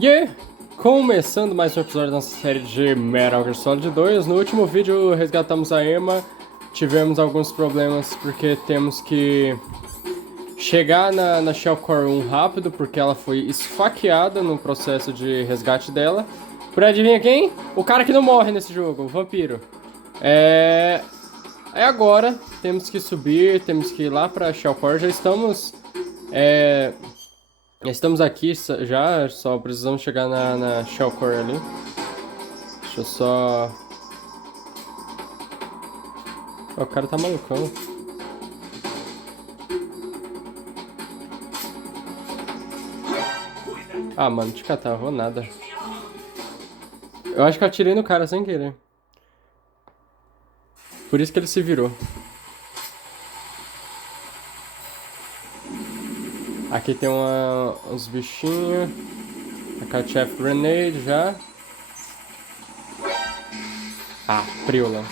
E aí, começando mais um episódio da nossa série de Metal Gear Solid 2. No último vídeo resgatamos a Emma, tivemos alguns problemas porque temos que chegar na Shell Core 1 rápido, porque ela foi esfaqueada no processo de resgate dela. Por adivinha quem? O cara que não morre nesse jogo, o vampiro. Aí agora temos que subir, temos que ir lá pra Shell Core, já estamos... Estamos aqui já, só precisamos chegar na Shell Core ali. Deixa eu só... O cara tá malucão. Ah, mano, te catar, vou nada. Eu acho que eu atirei no cara sem querer. Por isso que ele se virou. Aqui tem uns bichinhos. A Chef Grenade já. Ah, Priola.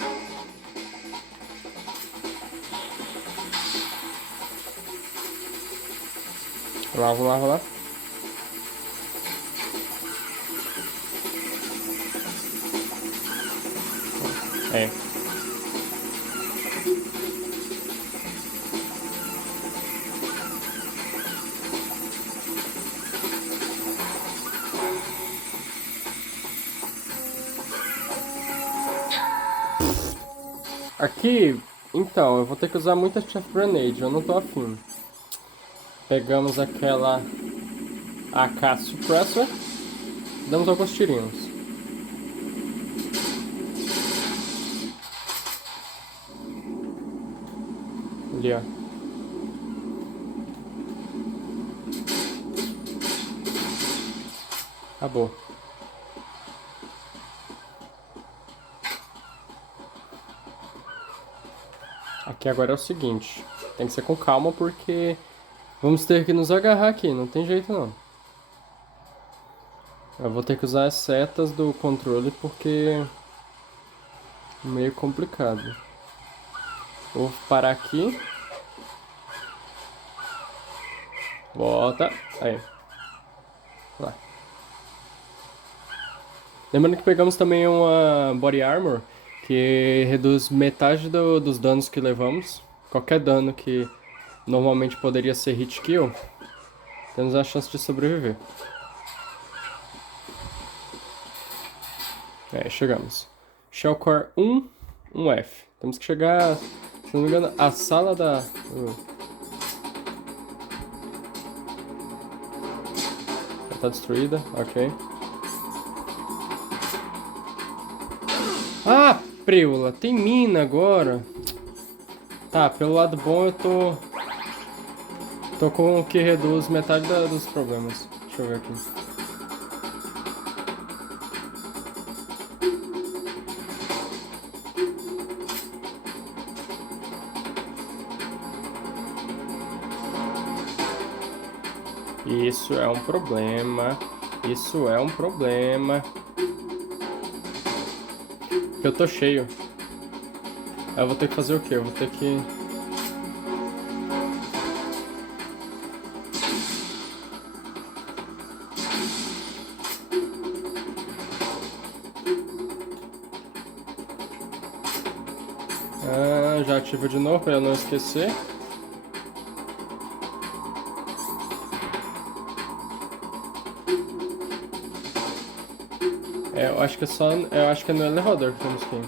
Vamos lá, vamos lá. É. Aqui, então, eu vou ter que usar muita Chef Grenade, eu não tô afim. Pegamos aquela AK Suppressor, damos alguns tirinhos. Ali, ó. Acabou. Aqui agora é o seguinte, tem que ser com calma porque vamos ter que nos agarrar aqui, não tem jeito não. Eu vou ter que usar as setas do controle porque é meio complicado. Vou parar aqui. Volta. Aí. Lá. Lembrando que pegamos também uma Body Armor que reduz metade dos danos que levamos. Qualquer dano que normalmente poderia ser hit kill, temos a chance de sobreviver. Chegamos. Shellcore 1, 1F. Temos que chegar, se não me engano, a sala da... Já tá destruída, ok. Ah, preula, tem mina agora. Tá, pelo lado bom eu tô com o que reduz metade dos problemas. Deixa eu ver aqui. Isso é um problema. Isso é um problema. Eu tô cheio. Eu vou ter que fazer o quê? Eu vou ter que... já ativo de novo pra eu não esquecer. Eu acho que é só... Eu acho que é no elevador que temos que ir.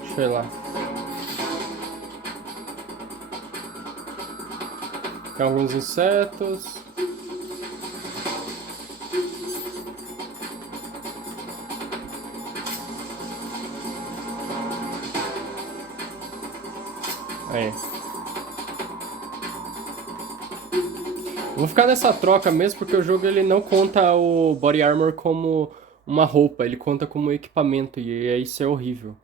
Deixa eu ir lá. Tem alguns insetos. Aí. Vou ficar nessa troca mesmo porque o jogo ele não conta o Body Armor como uma roupa, ele conta como equipamento e isso é horrível.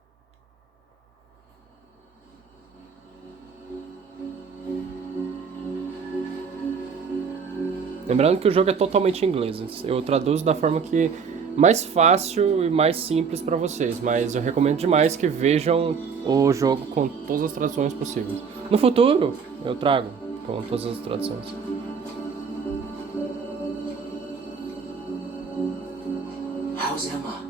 Lembrando que o jogo é totalmente em inglês, eu traduzo da forma que mais fácil e mais simples para vocês, mas eu recomendo demais que vejam o jogo com todas as traduções possíveis. No futuro, eu trago com todas as traduções. How's Emma?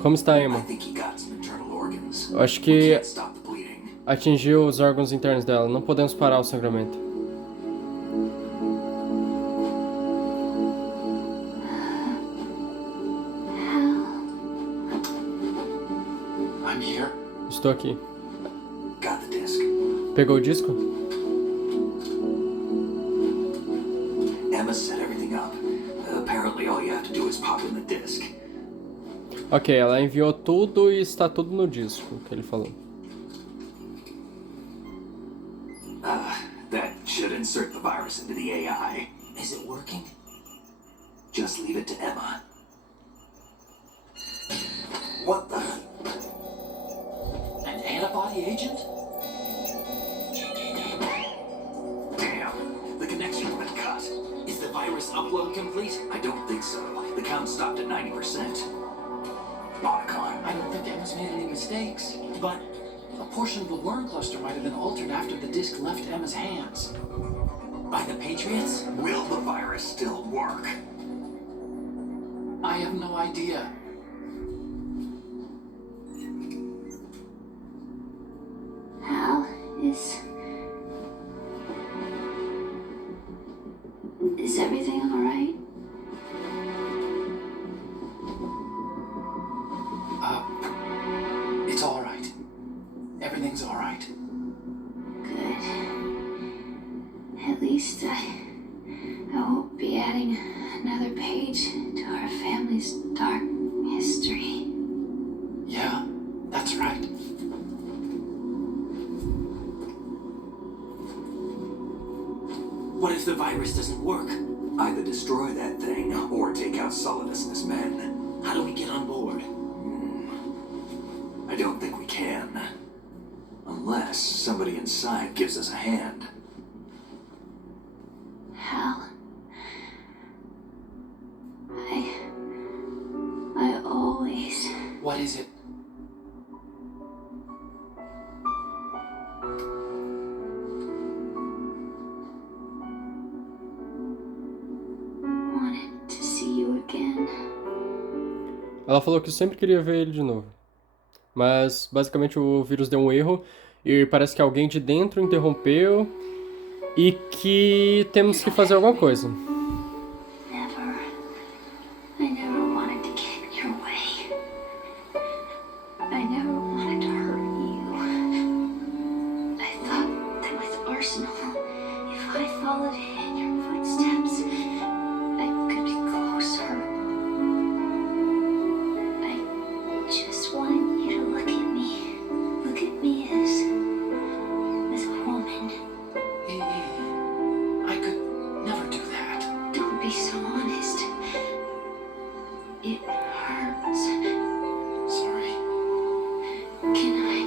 Como está Emma? I think he got some internal organs. Eu acho We que can't stop the bleeding. atingiu os órgãos internos dela. Não podemos parar o sangramento. I'm here. Estou aqui. Got the disc. Pegou o disco? Emma set everything up. Apparently all you have to do is pop in the disc. Ok, ela enviou tudo e está tudo no disco, que ele falou. That should insert the virus into the AI. Is it working? Just leave it to Emma. What the? An antibody agent? Damn, the connection's been cut. Is the virus upload complete? I don't think so. The count stopped at 90%. Monicon. I don't think Emma's made any mistakes, but a portion of the worm cluster might have been altered after the disc left Emma's hands. By the Patriots? Will the virus still work? I have no idea. Hal, is everything all right? It's all right. Everything's all right. Good. At least I won't be adding another page to our family's dark history. Yeah, that's right. What if the virus doesn't work? Either destroy that thing or take out Solidus and his men. How do we get on board? I don't think we can. Unless somebody inside gives us a hand. Hal, I always... What is it? wanted to see you again. Ela falou que sempre queria ver ele de novo. Mas, basicamente, o vírus deu um erro e parece que alguém de dentro interrompeu e que temos que fazer alguma coisa. Never. I never wanted to get in your way. I never wanted to hurt you. I thought that with Arsenal, if I followed in your footsteps, I could be closer. I just wanted you to look at me. Look at me as a woman. I could never do that. Don't be so honest. It hurts. Sorry. Can I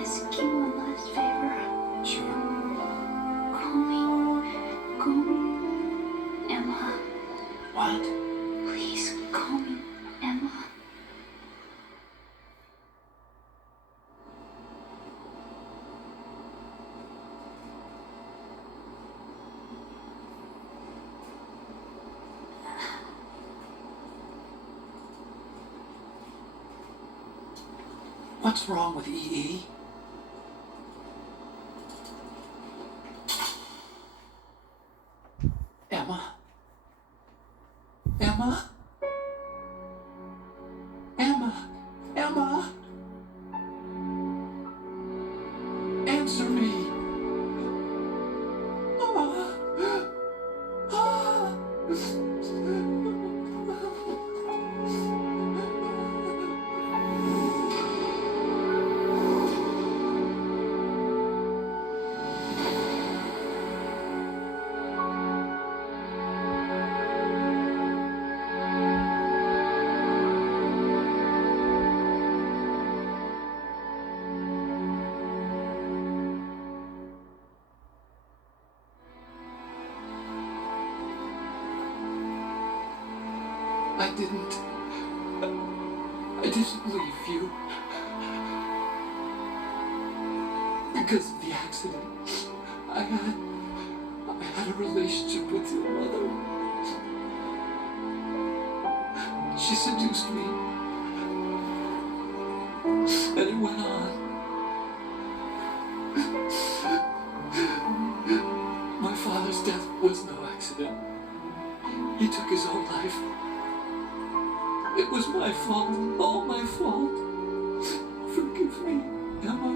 ask you one last favor? Sure. Call me Emma. What? Please call me Emma. What's wrong with EE? Emma? Emma? Emma? Emma? Answer me! I didn't leave you. Because of the accident, I had a relationship with your mother. She seduced me. And it went on. My father's death was no accident. He took his own life. It was my fault, all my fault. Forgive me, Emma.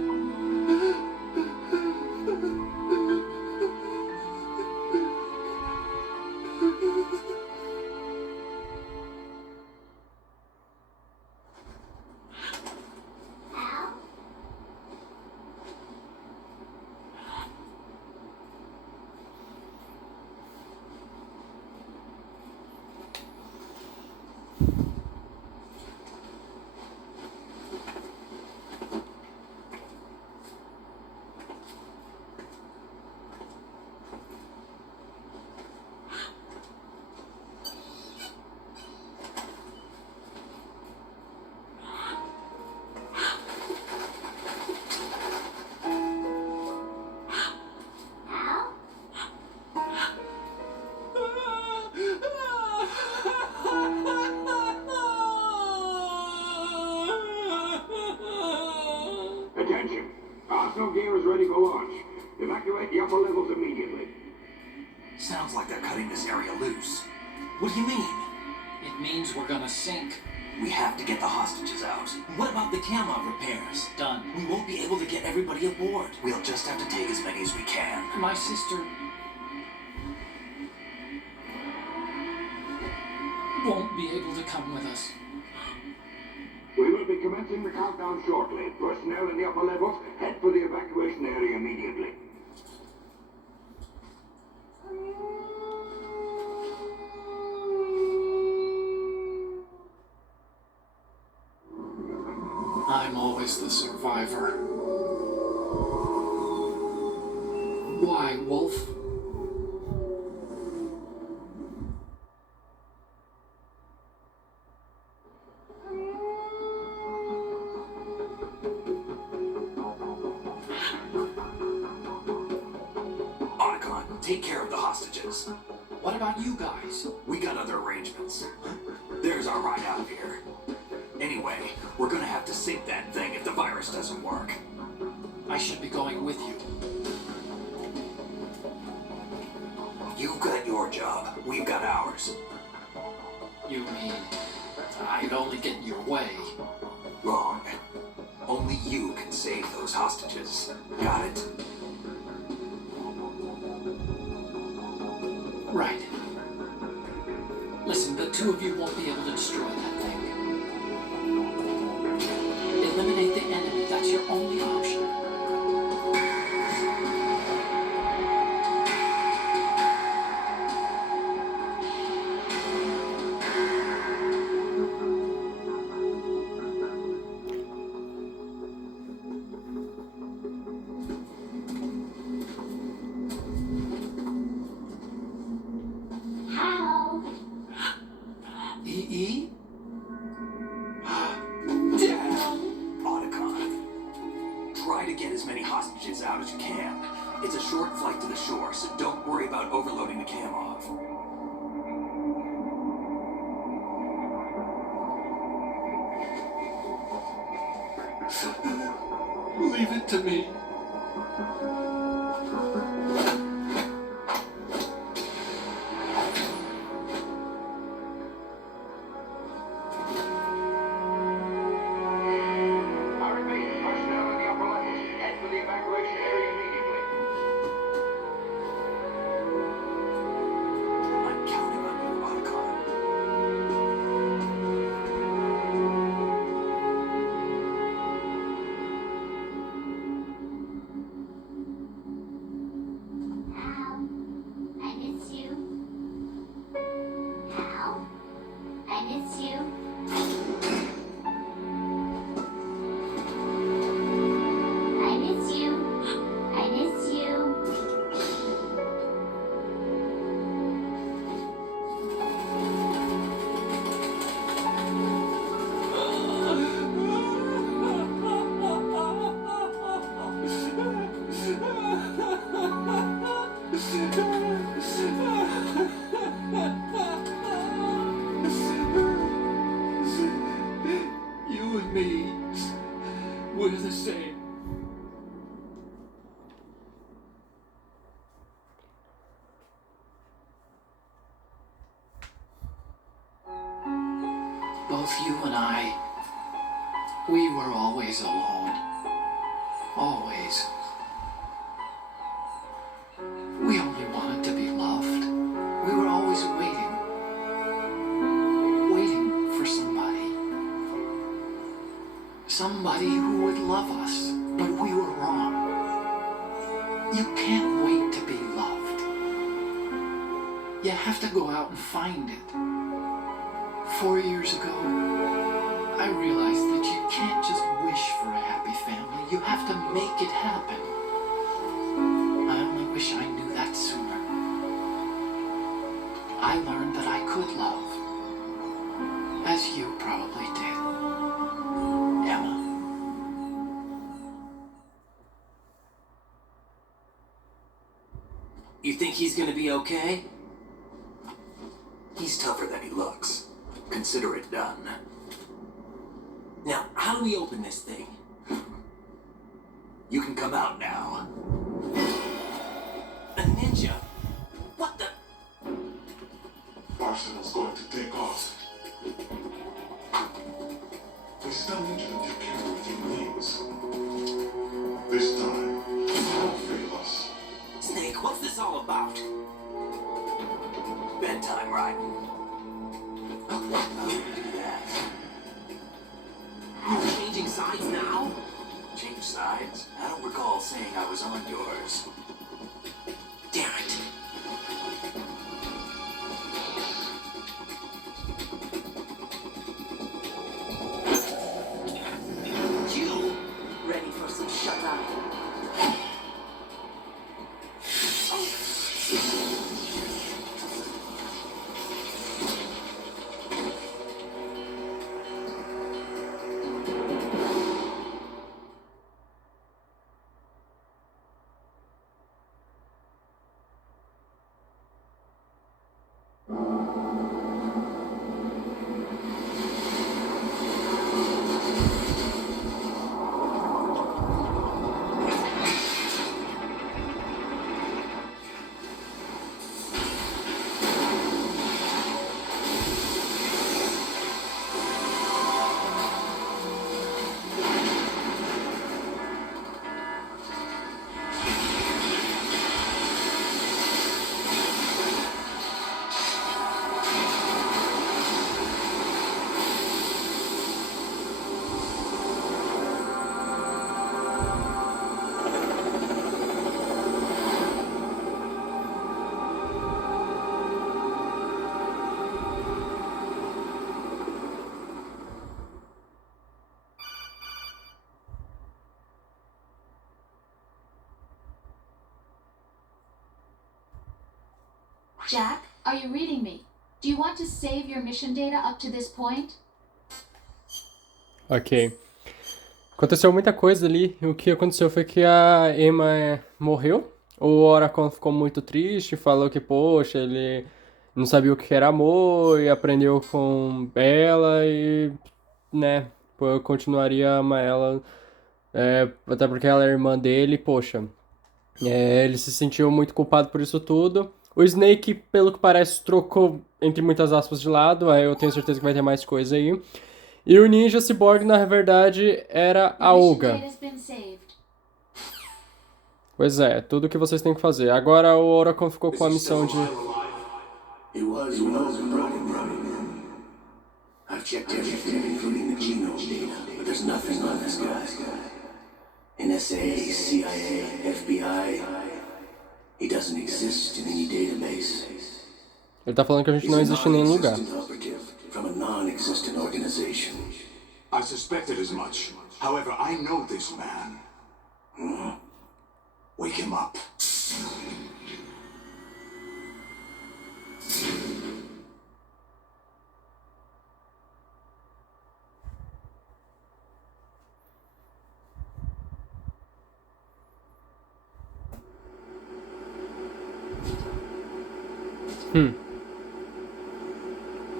Attention! Arsenal gear is ready for launch. Evacuate the upper levels immediately. Sounds like they're cutting this area loose. What do you mean? It means we're gonna sink. We have to get the hostages out. What about the camo repairs? Done. We won't be able to get everybody aboard. We'll just have to take as many as we can. My sister won't be able to come with us. We will be commencing the countdown shortly. Personnel in the upper levels, head for the evacuation area immediately. I'm always the survivor. Why, Wolf? Otacon, take care of the hostages. What about you guys? We got other arrangements. There's our ride out of here. Anyway, we're gonna have to sink that thing if the virus doesn't work. I should be going with you. You've got your job. We've got ours. You mean I'd only get in your way? Wrong. Only you can save those hostages. Got it? Right. Listen, the two of you won't be able to destroy that thing. Eliminate the enemy. That's your only option. How? E.E.? Damn! Otacon. Try to get as many hostages out as you can. It's a short flight to the shore, so don't worry about overloading the cam off. Leave it to me. I repeat, personnel in the upper levels, head for the evacuation area immediately. I'm counting on you, Otacon. How? I miss you. How? I miss you. I miss you. I miss you. the same. Both you and I, we were always alone. Always. We only wanted to be loved. We were always waiting. Waiting for somebody. Somebody who would love us, but we were wrong. You can't wait to be loved. You have to go out and find it. 4 years ago, I realized that you can't just wish for a happy family. You have to make it happen. I only wish I knew that sooner. I learned that I could love, as you probably did, Emma. You think he's gonna be okay? He's tougher than he looks. Consider it done. Now, how do we open this thing? You can come out now. A ninja? What the? Arsenal's going to take off. This time you can take care of your needs. This time, don't fail us. Snake, what's this all about? Bedtime, right? Oh, do that. You're changing sides now? Change sides? I don't recall saying I was on yours. Damn it. You ready for some shut-eye? Jack, are you reading me? Do you want to save your mission data up to this point? Ok. Aconteceu muita coisa ali. O que aconteceu foi que a Emma morreu. O Oracle ficou muito triste, falou que, poxa, ele não sabia o que era amor e aprendeu com ela e, né, eu continuaria a amar ela, até porque ela é irmã dele, poxa. Ele se sentiu muito culpado por isso tudo. O Snake, pelo que parece, trocou, entre muitas aspas, de lado. Aí eu tenho certeza que vai ter mais coisa aí. E o Ninja Cyborg, na verdade, era a Olga. Pois é, tudo que vocês têm que fazer. Agora o Oracle ficou com a missão de... It was when I was running. I've checked everything, including the genome data, but there's nothing on this guy. NSA, CIA, FBI, he doesn't exist in any database. Ele tá falando que a gente não existe em nenhum lugar. From a non-existent organization. I suspected as much. However, I know this man. Wake him up.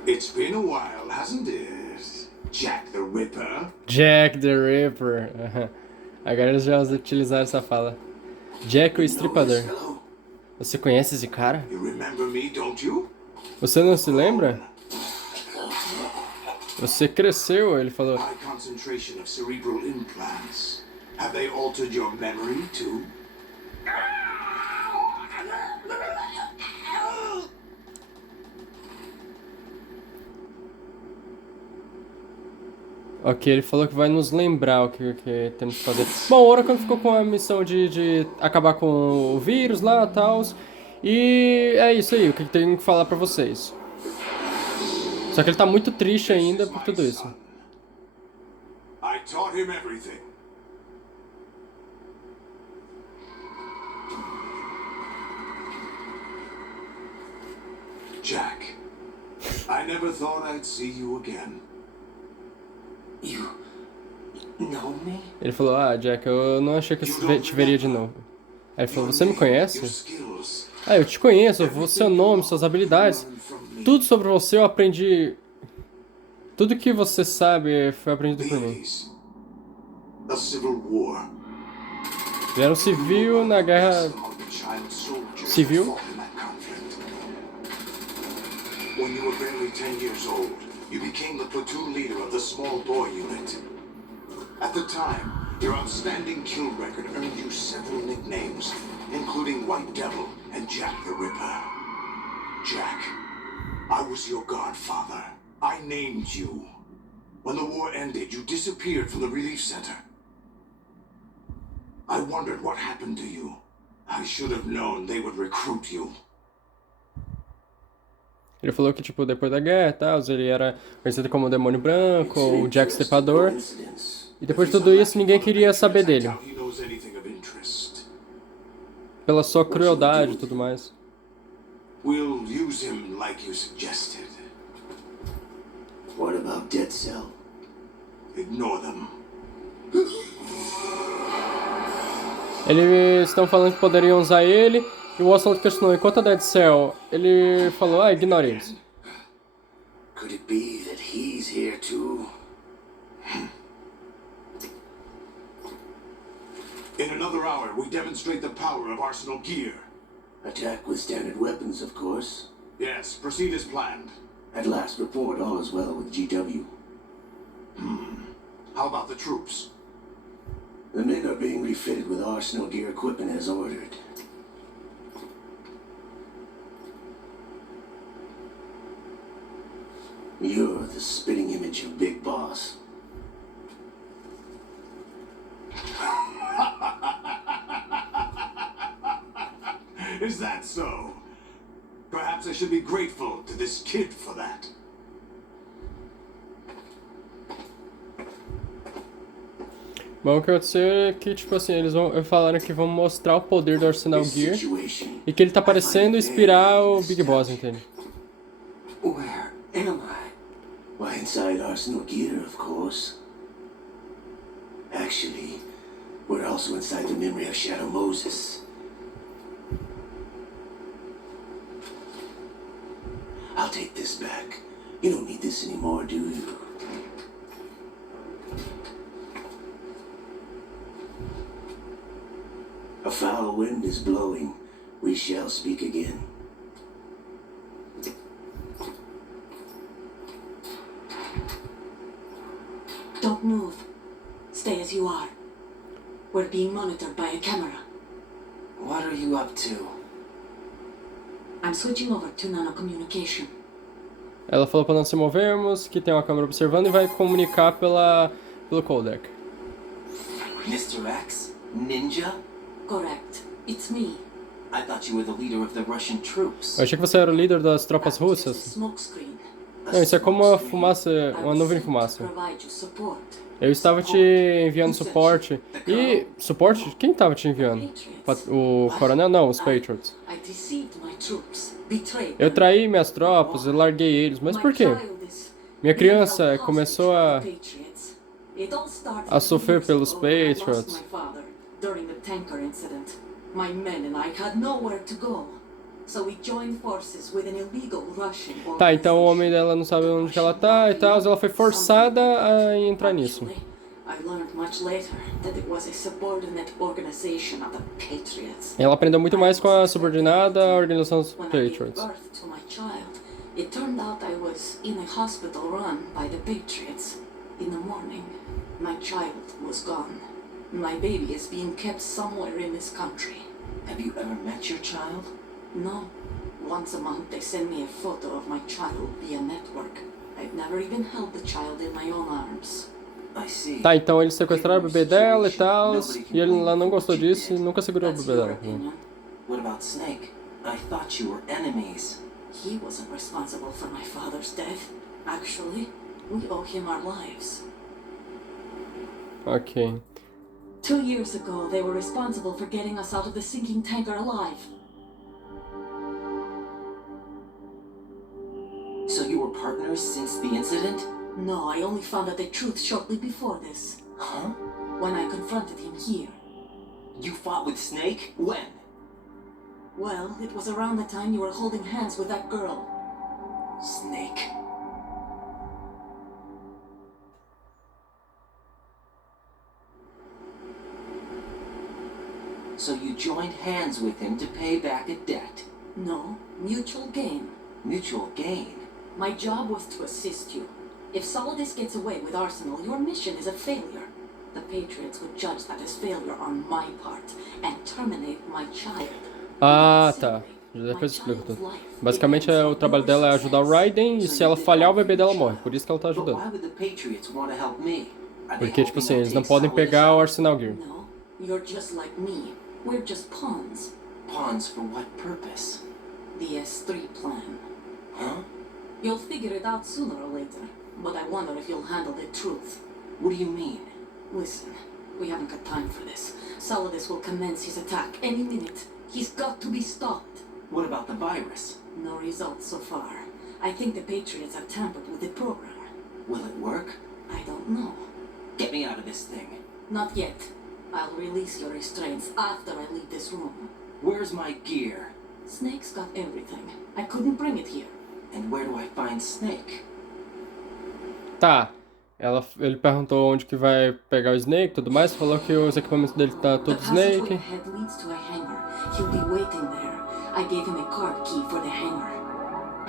It's been a while, hasn't it? Jack the Ripper. Jack the Ripper. Agora eles já utilizaram essa fala. Jack o Estripador. Hello? Você conhece esse cara? You remember me, don't you? Você não se lembra? Você cresceu, ele falou. High concentration of cerebral implants. Have they altered your memory too? Ok, ele falou que vai nos lembrar o que temos que fazer. Bom, o Oracle ficou com a missão de acabar com o vírus lá e tal. E é isso aí, o que tenho que falar pra vocês. Só que ele tá muito triste ainda por tudo isso. I taught him everything. Jack, I never thought I'd see you again. You know me? Ele falou, Jack, eu não achei que eu te veria de novo. Aí ele falou, você me Your conhece? skills. Eu te conheço, eu vou seu nome, suas habilidades. Tudo sobre você eu aprendi. Tudo que você sabe foi aprendido por mim. These. A civil war. Ele era um civil na guerra Among the child soldiers civil. who fought in that conflict. When you were barely 10 years old, you became the platoon leader of the small boy unit. At the time, your outstanding kill record earned you several nicknames, including White Devil and Jack the Ripper. Jack, I was your godfather. I named you. When the war ended, you disappeared from the relief center. I wondered what happened to you. I should have known they would recruit you. Ele falou que, tipo, depois da guerra e tal, ele era conhecido como o Demônio Branco, ou o Jack Stripador. E depois de tudo isso, ninguém queria saber dele. How he knows anything of interest. Pela sua crueldade e tudo mais. We'll use him like you suggested. What about Dead Cell? Ignore them. Eles estão falando que poderiam usar ele. E o Ocelot questionou, enquanto a Dead Cell, ele falou, ignore eles. Could it be that he's here too? In another hour, we demonstrate the power of Arsenal gear. Attack with standard weapons, of course. Yes, proceed as planned. At last report, all is well with GW. How about the troops? The men are being refitted with Arsenal gear equipment as ordered. You're the spitting image of Big Boss. Is that so? Perhaps I should be grateful to this kid for that. Bom, o que aconteceu é que, tipo assim, eles falaram que vão mostrar o poder do Arsenal This Gear. situation. E que ele tá parecendo inspirar o Big Boss, entende? Where am I? Why, inside Arsenal gear, of course. Actually, we're also inside the memory of Shadow Moses. I'll take this back. You don't need this anymore, do you? A foul wind is blowing. We shall speak again. Don't move. Stay as you are. We're being monitored by a camera. What are you up to? I'm switching over to nanocommunication. Ela falou pra não se movermos, que tem uma câmera observando e vai comunicar pelo codec. Mr. X? Ninja? Correct. It's me. I thought you were the leader of the Russian troops. Eu achei que você era o líder das tropas That was just a russas. smokescreen. Não, isso é como uma fumaça, I uma was nuvem de sent to fumaça. provide you support. Eu estava te enviando suporte. E... suporte? Quem estava te enviando? O coronel? Não, os Patriots. I deceived my troops, betrayed Eu them. traí minhas tropas, eu larguei eles. Mas My por quê? child is Minha being criança held começou hostage by the Patriots. It all started a sofrer years pelos ago when I lost Patriots. my father during the tanker incident. My men and I had nowhere to go. So we joined forces with an illegal Russian Tá, então o homem organization. dela não sabe onde que ela tá e tal. Ela foi forçada a entrar nisso. Actually, I learned much later that it was a subordinate organization of the Patriots. Ela aprendeu muito mais com a subordinada à organização dos When I gave Patriots. birth to my child, it turned out I was in a hospital run by the Patriots. In the morning, my child was gone. My baby is being kept somewhere in this country. Have you ever met your child? No. Once a month they send me a photo of my child via network. I've never even held the child in my own arms. I see. Tá, então eles sequestraram o bebê dela e tal, e ela não gostou disso e nunca segurou o That's bebê your dela. opinion. What about Snake? I thought you were enemies. He wasn't responsible for my father's death. Actually, we owe him our lives. Ok. 2 years ago, they were responsible for getting us out of the sinking tanker alive. So you were partners since the incident? No, I only found out the truth shortly before this. Huh? When I confronted him here. You fought with Snake? When? Well, it was around the time you were holding hands with that girl. Snake. So you joined hands with him to pay back a debt. No, mutual gain. Mutual gain. My job was to assist you. If Solidus gets away with Arsenal, your mission is a failure. The Patriots would judge that as failure on my part and terminate my child. Ah, tá. Depois eu explico tudo. Basicamente, o trabalho dela é ajudar o Raiden, e se ela falhar, o bebê dela morre. Por isso que ela tá But ajudando. why would the Patriots want to help me? Are they Porque, tipo hoping assim, I'll eles não take podem Solidus pegar o out? Arsenal Gear. No, you're just like me. We're just pawns. Pawns for what purpose? The S3 plan. Huh? You'll figure it out sooner or later, but I wonder if you'll handle the truth. What do you mean? Listen, we haven't got time for this. Solidus will commence his attack any minute. He's got to be stopped. What about the virus? No results so far. I think the Patriots have tampered with the program. Will it work? I don't know. Get me out of this thing. Not yet. I'll release your restraints after I leave this room. Where's my gear? Snake's got everything. I couldn't bring it here. And where do I find Snake? Tá. Ele perguntou onde que vai pegar o Snake e tudo mais. Falou que os equipamentos dele tá The tudo passageway Snake. ahead leads to a hangar. He'll be waiting there. I gave him a card key for the hangar.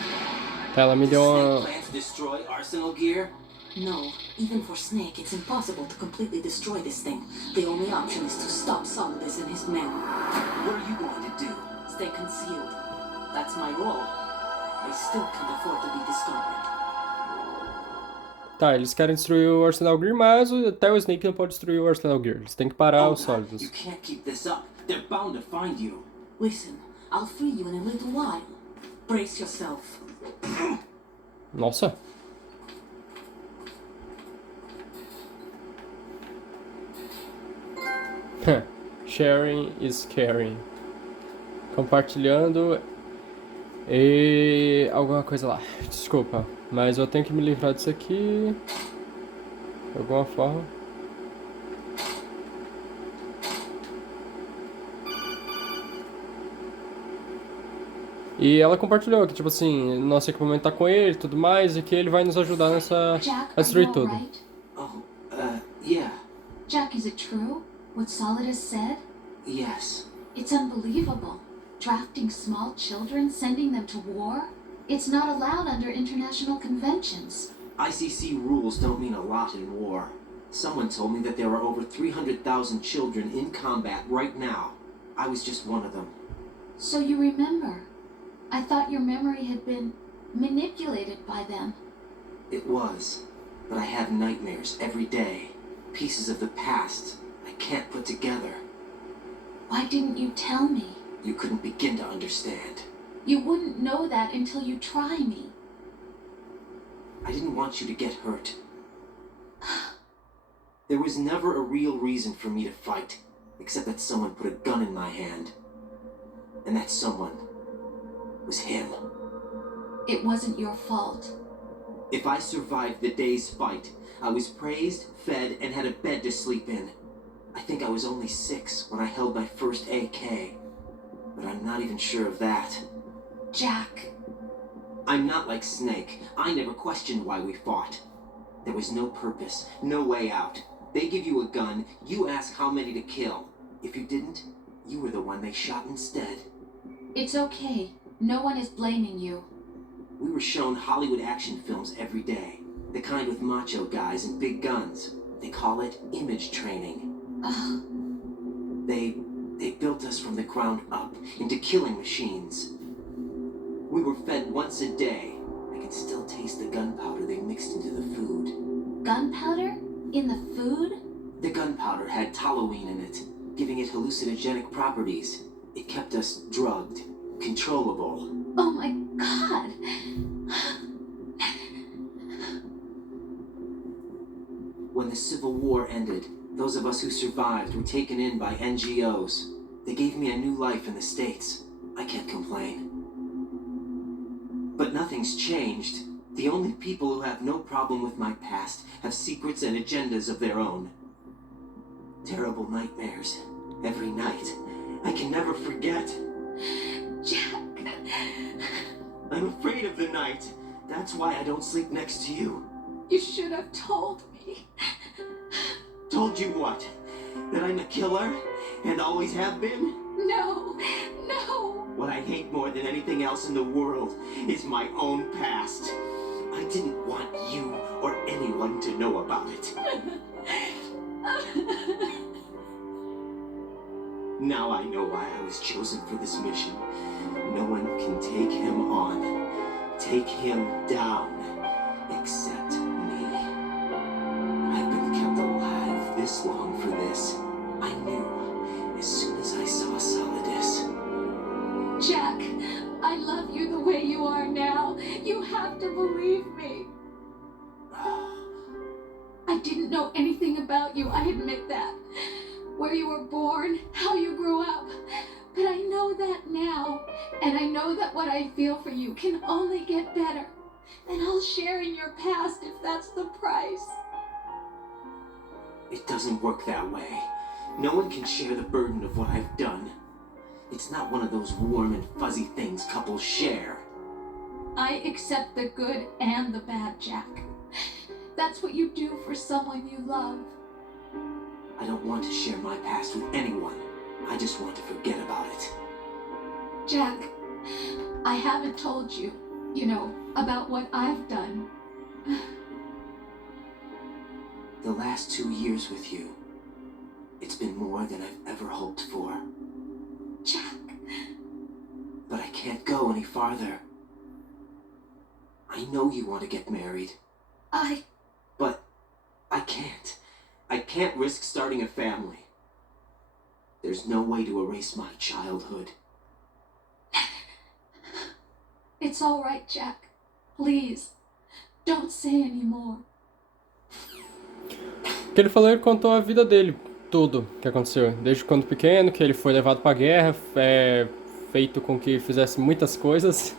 Tá, ela me Does deu Snake uma... plan to destroy Arsenal gear? No, even for Snake, it's impossible to completely destroy this thing. The only option is to stop Solidus and his men. What are you going to do? Stay concealed. That's my role. I still can't afford to be discovered. Tá, eles querem destruir o Arsenal Gear, mas até o Snake não pode destruir o Arsenal Gear. Eles têm que parar os God, sólidos. you can't keep this up. They're bound to find you. Listen, I'll free you in a little while. Brace yourself. Nossa. Sharing is caring. Compartilhando e alguma coisa lá. Desculpa, mas eu tenho que me livrar disso aqui de alguma forma. E ela compartilhou que, tipo assim, nosso equipamento tá com ele e tudo mais, e que ele vai nos ajudar nessa... Jack, a are you destruir all tudo. right? Oh, yeah. Jack, is it true? What Solidus said? Yes. It's unbelievable. Drafting small children, sending them to war? It's not allowed under international conventions. ICC rules don't mean a lot in war. Someone told me that there are over 300,000 children in combat right now. I was just one of them. So you remember. I thought your memory had been manipulated by them. It was. But I have nightmares every day. Pieces of the past I can't put together. Why didn't you tell me? You couldn't begin to understand. You wouldn't know that until you try me. I didn't want you to get hurt. There was never a real reason for me to fight, except that someone put a gun in my hand. And that someone was him. It wasn't your fault. If I survived the day's fight, I was praised, fed, and had a bed to sleep in. I think I was only 6 when I held my first AK. But I'm not even sure of that. Jack. I'm not like Snake. I never questioned why we fought. There was no purpose, no way out. They give you a gun, you ask how many to kill. If you didn't, you were the one they shot instead. It's okay. No one is blaming you. We were shown Hollywood action films every day. The kind with macho guys and big guns. They call it image training. Ugh. They built us from the ground up into killing machines. We were fed once a day. I can still taste the gunpowder they mixed into the food. Gunpowder? In the food? The gunpowder had toluene in it, giving it hallucinogenic properties. It kept us drugged, controllable. Oh my god! When the Civil War ended, those of us who survived were taken in by NGOs. They gave me a new life in the States. I can't complain. But nothing's changed. The only people who have no problem with my past have secrets and agendas of their own. Terrible nightmares. Every night. I can never forget. Jack. I'm afraid of the night. That's why I don't sleep next to you. You should have told me. Told you what? That I'm a killer? And always have been? No. No. What I hate more than anything else in the world is my own past. I didn't want you or anyone to know about it. Now I know why I was chosen for this mission. No one can take him on, take him down, except me. I've been kept alive this long for this. I knew as soon as I saw Solidus. Jack, I love you the way you are now. You have to believe me. I didn't know anything about you, I admit that. Where you were born, how you grew up. But I know that now. And I know that what I feel for you can only get better. And I'll share in your past if that's the price. It doesn't work that way. No one can share the burden of what I've done. It's not one of those warm and fuzzy things couples share. I accept the good and the bad, Jack. That's what you do for someone you love. I don't want to share my past with anyone. I just want to forget about it. Jack, I haven't told you, about what I've done. The last 2 years with you, it's been more than I've ever hoped for. Jack. But I can't go any farther. I know you want to get married. But I can't. I can't risk starting a family. There's no way to erase my childhood. It's all right, Jack. Please, don't say anymore. O que ele falou, ele contou a vida dele, tudo que aconteceu. Desde quando pequeno, que ele foi levado pra guerra, feito com que fizesse muitas coisas.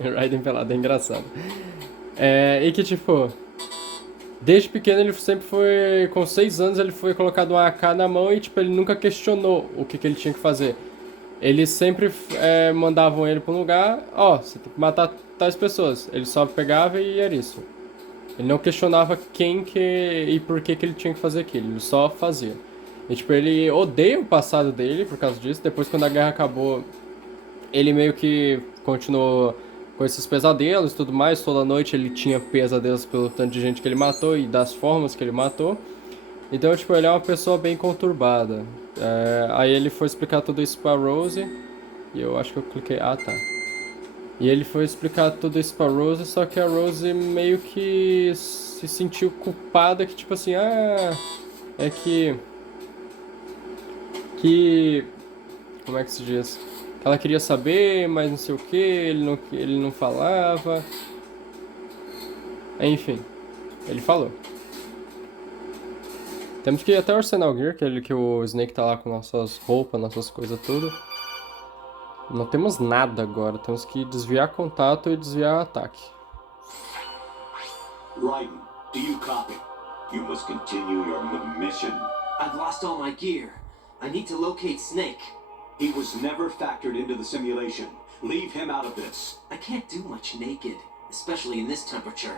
Raiden pelado, é engraçado. E que, tipo, desde pequeno ele sempre foi, com 6 anos, ele foi colocado uma AK na mão e, tipo, ele nunca questionou o que ele tinha que fazer. Eles sempre mandavam ele pra um lugar, você tem que matar tais pessoas. Ele só pegava e era isso. Ele não questionava e por que ele tinha que fazer aquilo, ele só fazia. E, tipo, ele odeia o passado dele por causa disso. Depois, quando a guerra acabou, ele meio que continuou com esses pesadelos e tudo mais. Toda noite ele tinha pesadelos pelo tanto de gente que ele matou e das formas que ele matou. Então, tipo, ele é uma pessoa bem conturbada. Aí ele foi explicar tudo isso pra Rose. E eu acho que eu cliquei... Ah, tá. E ele foi explicar tudo isso pra Rose, só que a Rose meio que se sentiu culpada, que tipo assim, é que... Como é que se diz? Ela queria saber, mas não sei o que, ele não falava. Enfim, ele falou. Temos que ir até o Arsenal Gear, que o Snake tá lá com nossas roupas, nossas coisas tudo. Não temos nada agora, temos que desviar contato e desviar ataque. Raiden, do you copy? You must continue your mission. I've lost all my gear. I need to locate Snake. He was never factored into the simulation. Leave him out of this. I can't do much naked, especially in this temperature.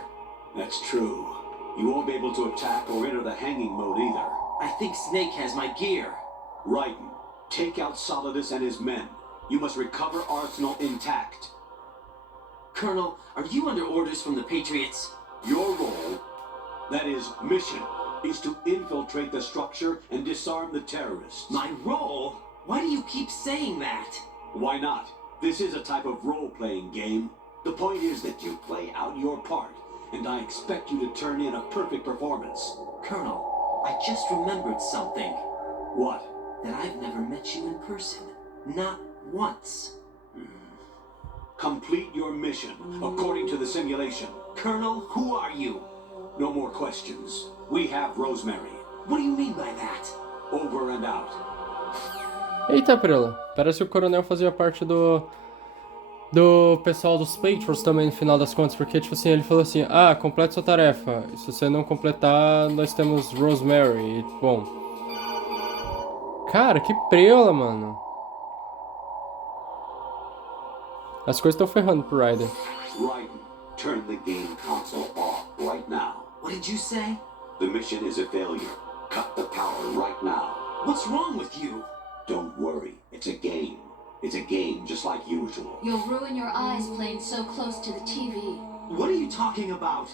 That's true. You won't be able to attack or enter the hanging mode either. I think Snake has my gear. Raiden, take out Solidus and his men. You must recover Arsenal intact. Colonel, are you under orders from the Patriots? Your role, that is, mission, is to infiltrate the structure and disarm the terrorists. My role? Why do you keep saying that? Why not? This is a type of role-playing game. The point is that you play out your part, and I expect you to turn in a perfect performance. Colonel, I just remembered something. What? That I've never met you in person. Not once. Complete your mission, according to the simulation. Colonel, who are you? No more questions. We have Rosemary. What do you mean by that? Over and out. Eita, Prela. Parece que o coronel fazia parte do pessoal dos Patriots também no final das contas, porque tipo assim, ele falou assim, ah, complete sua tarefa. Se você não completar, nós temos Rosemary. E, bom. Cara, que Prela, mano. As coisas estão ferrando pro Raiden. Raiden, turn the game console off right now. What did you say? The mission is a failure. Cut the power right now. What's wrong with you? Don't worry, it's a game. It's a game just like usual. You'll ruin your eyes playing so close to the TV. What are you talking about?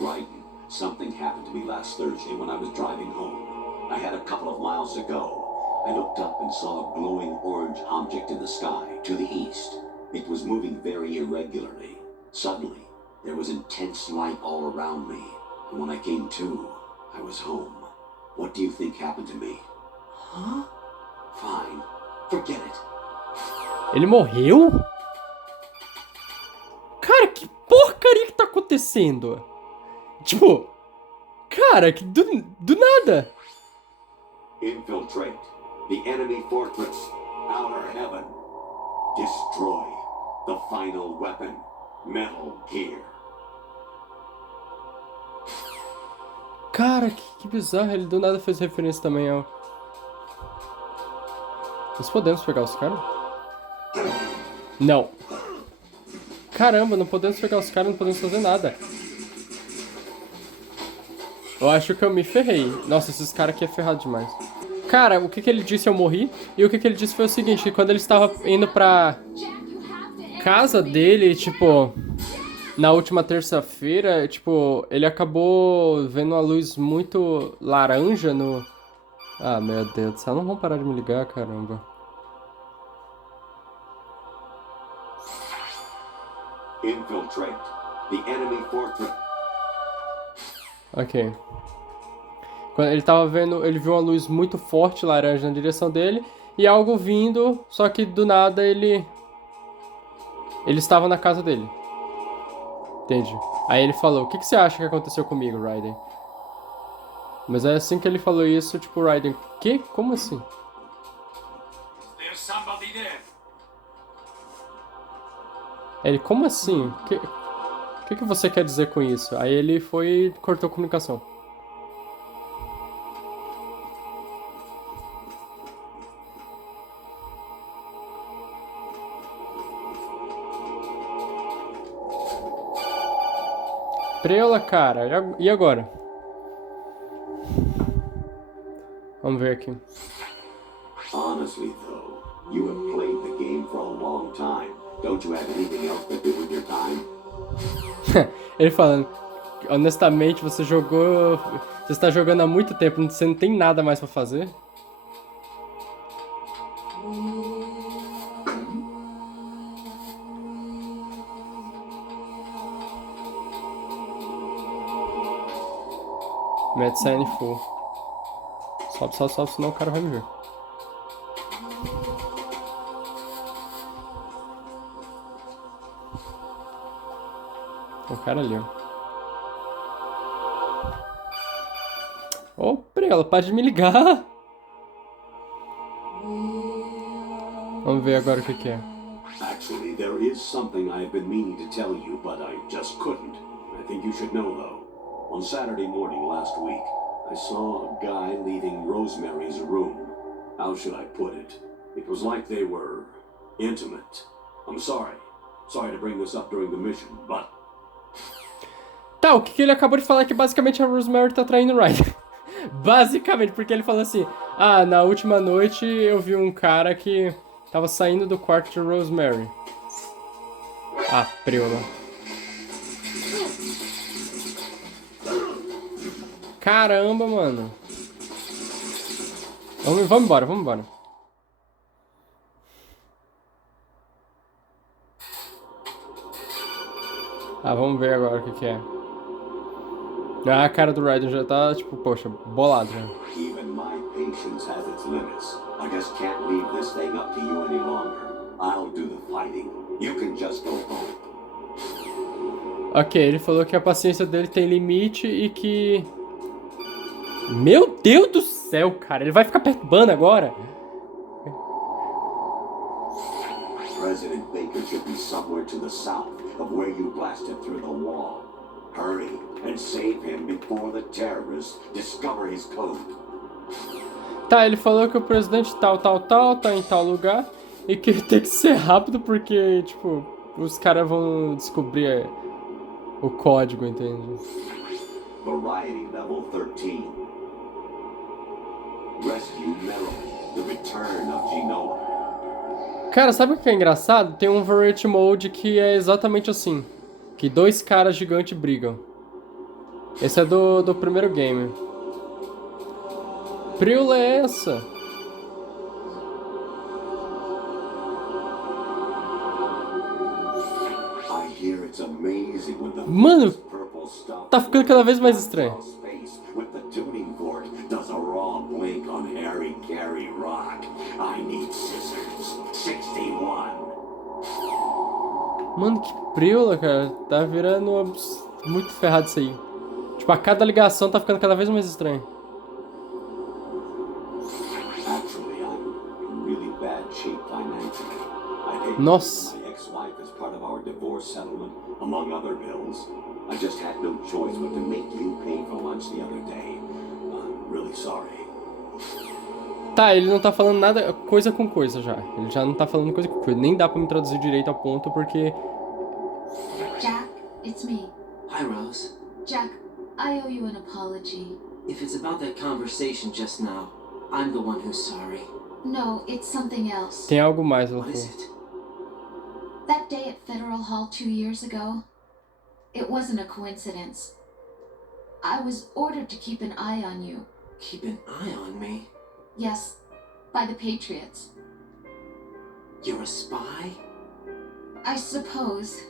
Raiden, something happened to me last Thursday when I was driving home. I had a couple of miles to go. I looked up and saw a glowing orange object in the sky to the east. It was moving very irregularly. Suddenly, there was intense light all around me. And when I came to, I was home. What do you think happened to me? Huh? Fine. Forget it. Ele morreu? Cara, que porcaria que tá acontecendo? Tipo, cara, que do nada. Infiltrate the enemy fortress, outer heaven. Destroy the final weapon, Metal Gear. Cara, que bizarro. Ele do nada fez referência também ao... Nós podemos pegar os caras? Não. Caramba, não podemos pegar os caras, não podemos fazer nada. Eu acho que eu me ferrei. Nossa, esses caras aqui é ferrado demais. Cara, o que ele disse eu morri. E o que ele disse foi o seguinte, que quando ele estava indo pra casa dele, tipo... Na última terça-feira, tipo, ele acabou vendo uma luz muito laranja no... Ah, meu Deus do céu, não vão parar de me ligar, caramba. Infiltrate the enemy fortress. Ok. Quando ele tava vendo, ele viu uma luz muito forte laranja na direção dele e algo vindo, só que do nada ele estava na casa dele. Entende? Aí ele falou, o que você acha que aconteceu comigo, Raiden? Mas é assim que ele falou isso, tipo, Raiden, que? Como assim? There's somebody there. Ele, como assim? O que você quer dizer com isso? Aí ele foi e cortou a comunicação. Preula, cara. E agora? Vamos ver aqui. Honestly, though, you have played the game for a long time. Don't you have anything else to do with your time? Ele falando, honestamente, você está jogando há muito tempo, você não tem nada mais pra fazer? Medicine full. Sobe, senão o cara vai me ver. Tem um cara ali, ó. Ô, Prela, para de me ligar! Vamos ver agora o que é. Actually, there is something I have been meaning to tell you, but I just couldn't. I think you should know, though. On Saturday morning last week, I saw a guy leaving Rosemary's room. How should I put it? It was like they were intimate. I'm sorry. Sorry to bring this up during the mission, but... Tá, o que ele acabou de falar é que basicamente a Rosemary tá traindo o Ryder. Basicamente, porque ele falou assim: ah, na última noite eu vi um cara que tava saindo do quarto de Rosemary. Ah, preula. Caramba, mano. Vamos embora, vamos embora. Ah, vamos ver agora o que é. Ah, a cara do Ryder já tá, tipo, poxa, bolado já. Even my patience has its limits. I just can't leave this thing up to you any longer. I'll do the fighting. You can just go home. Ok, ele falou que a paciência dele tem limite e que... Meu Deus do céu, cara. Ele vai ficar perturbando agora? President Baker should be somewhere to the south of where you blasted through the wall. Hurry and save him before the terrorists discover his code. Tá, ele falou que o presidente tal tá em tal lugar e que tem que ser rápido porque, tipo, os caras vão descobrir o código, entende? Variety level 13. Rescue Meryl. The return of Genoa. Cara, sabe o que é engraçado? Tem um Variety Mode que é exatamente assim. Que dois caras gigantes brigam. Esse é do primeiro game. Preula é essa? Mano, tá ficando cada vez mais estranho. Mano, que preula, cara. Tá virando muito ferrado isso aí. Tipo, a cada ligação tá ficando cada vez mais estranho. Nossa. Tá, ele não tá falando nada, coisa com coisa já. Ele já não tá falando coisa com coisa. Nem dá pra me traduzir direito ao ponto porque... Jack, it's me. Hi, Rose. Jack, I owe you an apology. If it's about that conversation just now, I'm the one who's sorry. No, it's something else. Tem algo mais, ela What is falou. it? That day at Federal Hall 2 years ago, it wasn't a coincidence. I was ordered to keep an eye on you. Keep an eye on me? Yes, by the Patriots. You're a spy? I suppose.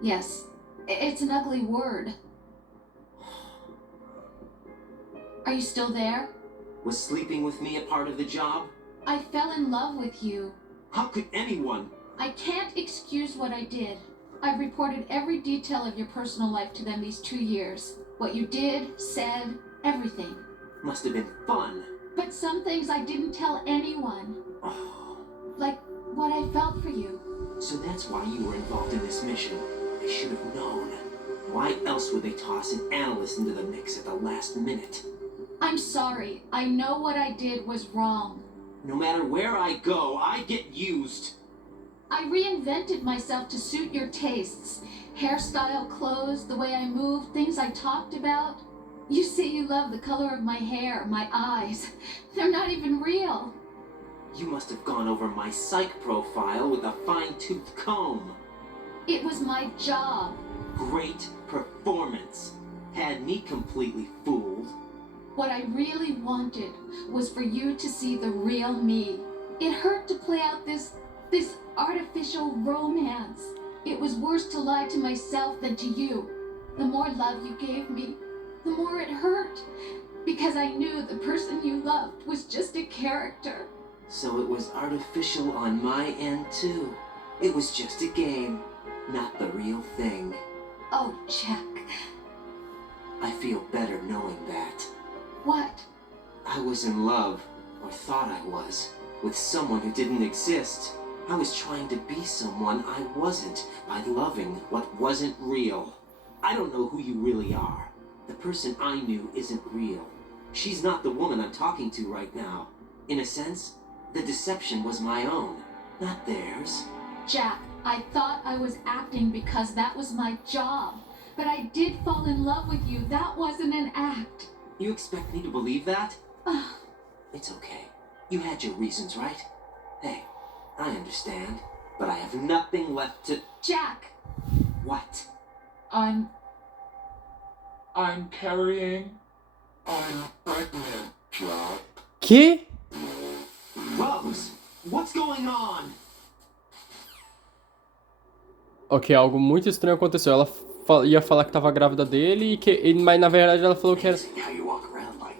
Yes. It's an ugly word. Are you still there? Was sleeping with me a part of the job? I fell in love with you. How could anyone? I can't excuse what I did. I've reported every detail of your personal life to them these 2 years. What you did, said, everything. Must have been fun. But some things I didn't tell anyone. Oh, Like what I felt for you. so that's why you were involved in this mission. I should have known. Why else would they toss an analyst into the mix at the last minute? I'm sorry. I know what I did was wrong. No matter where I go, I get used. I reinvented myself to suit your tastes. Hairstyle, clothes, the way I moved, things I talked about. You say you love the color of my hair, my eyes. They're not even real. You must have gone over my psych profile with a fine-tooth comb. It was my job. Great performance. Had me completely fooled. What I really wanted was for you to see the real me. It hurt to play out this artificial romance. It was worse to lie to myself than to you. The more love you gave me, the more it hurt. Because I knew the person you loved was just a character. So it was artificial on my end too. It was just a game, not the real thing. Oh, Jack. I feel better knowing that. What? I was in love, or thought I was, with someone who didn't exist. I was trying to be someone I wasn't by loving what wasn't real. I don't know who you really are. The person I knew isn't real. She's not the woman I'm talking to right now. In a sense, the deception was my own, not theirs. Jack, I thought I was acting because that was my job. but I did fall in love with you. That wasn't an act. You expect me to believe that? It's okay. You had your reasons, right? Hey, I understand, but I have nothing left to... Jack! What? I'm carrying. I'm pregnant, Jack. Que? Rose, what's going on? Ok, algo muito estranho aconteceu. Ela ia falar que tava grávida dele, mas na verdade ela falou que era...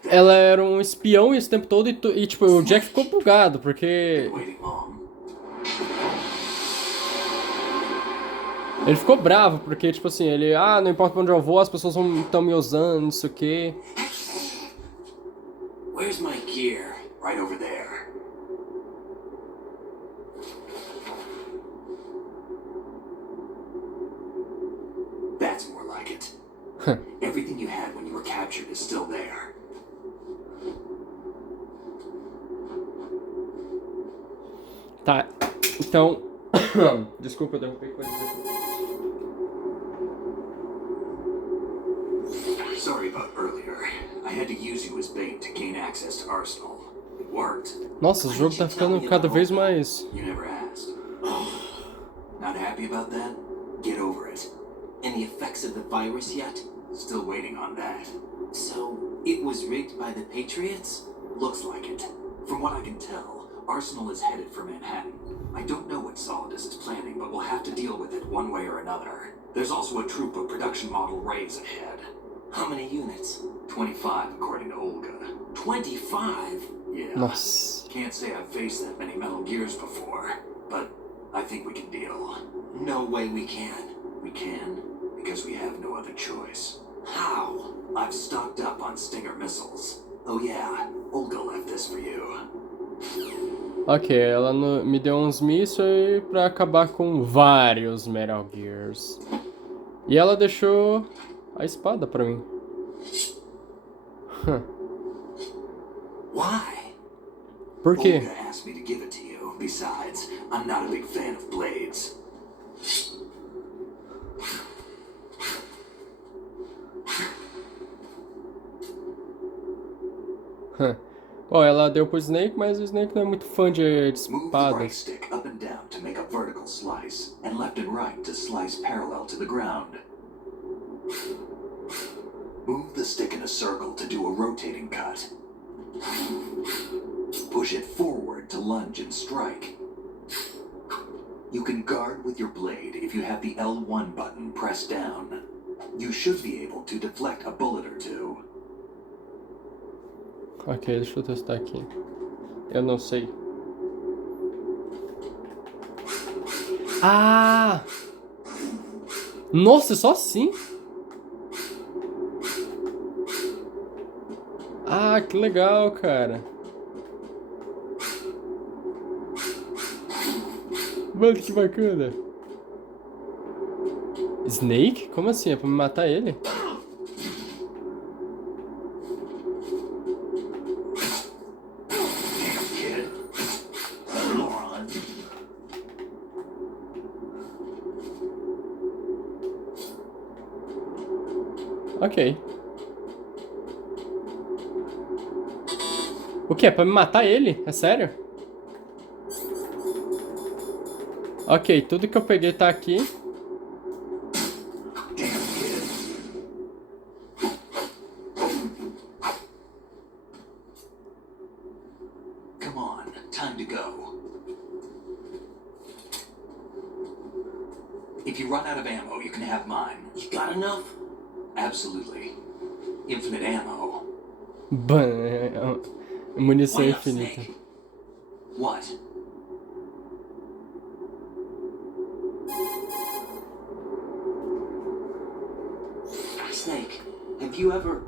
Ela era um espião esse tempo todo e tipo, o Jack ficou bugado, porque... Ele ficou bravo, porque tipo assim, ele... Ah, não importa pra onde eu vou, as pessoas estão me usando, não sei o quê. Where's my gear? Right over there. That's more like it. Everything you had when you were captured is still there. Tá, então... Desculpa, eu derrubei coisa. Sorry about earlier. I had to use you as bait to gain access to Arsenal. It worked. Nossa, o jogo tá ficando cada vez mais... You never asked. Not happy about that? Get over it. Any effects of the virus yet? Still waiting on that. So, it was rigged by the Patriots? Looks like it. From what I can tell, Arsenal is headed for Manhattan. I don't know what Solidus is planning, but we'll have to deal with it one way or another. There's also a troop of production model Rays ahead. How many units? 25, according to Olga. 25? Yeah. Nossa. Can't say I've faced that many Metal Gears before, but I think we can deal. No way we can. We can, because we have no other choice. How? I've stocked up on Stinger missiles. Oh yeah, Olga left this for you. Ok, ela me deu uns mísseis pra acabar com vários Metal Gears. E ela deixou a espada pra mim. Why? Por quê? Olga asked me to give it to you. Besides, I'm not a big fan of blades. Bom, ela deu pro Snake, mas o Snake não é muito fã de Move the right espadas. stick up and down to make a vertical slice, and left and right to slice parallel to the ground. Move the stick in a circle to do a rotating cut. Push it forward to lunge and strike. You can guard with your blade if you have the L1 button pressed down. You should be able to deflect a bullet or two. Ok, deixa eu testar aqui. Eu não sei. Ah! Nossa, só assim? Ah, que legal, cara. Mano, que bacana. Snake? Como assim? É pra me matar ele? Ok. O que? É pra me matar ele? É sério? Ok, tudo que eu peguei tá aqui. Come on, time to go. If you run out of ammo, you can have mine. You got enough? Absolutely. Infinite ammo. Munição Why not, infinita. Snake? What? Snake, have you ever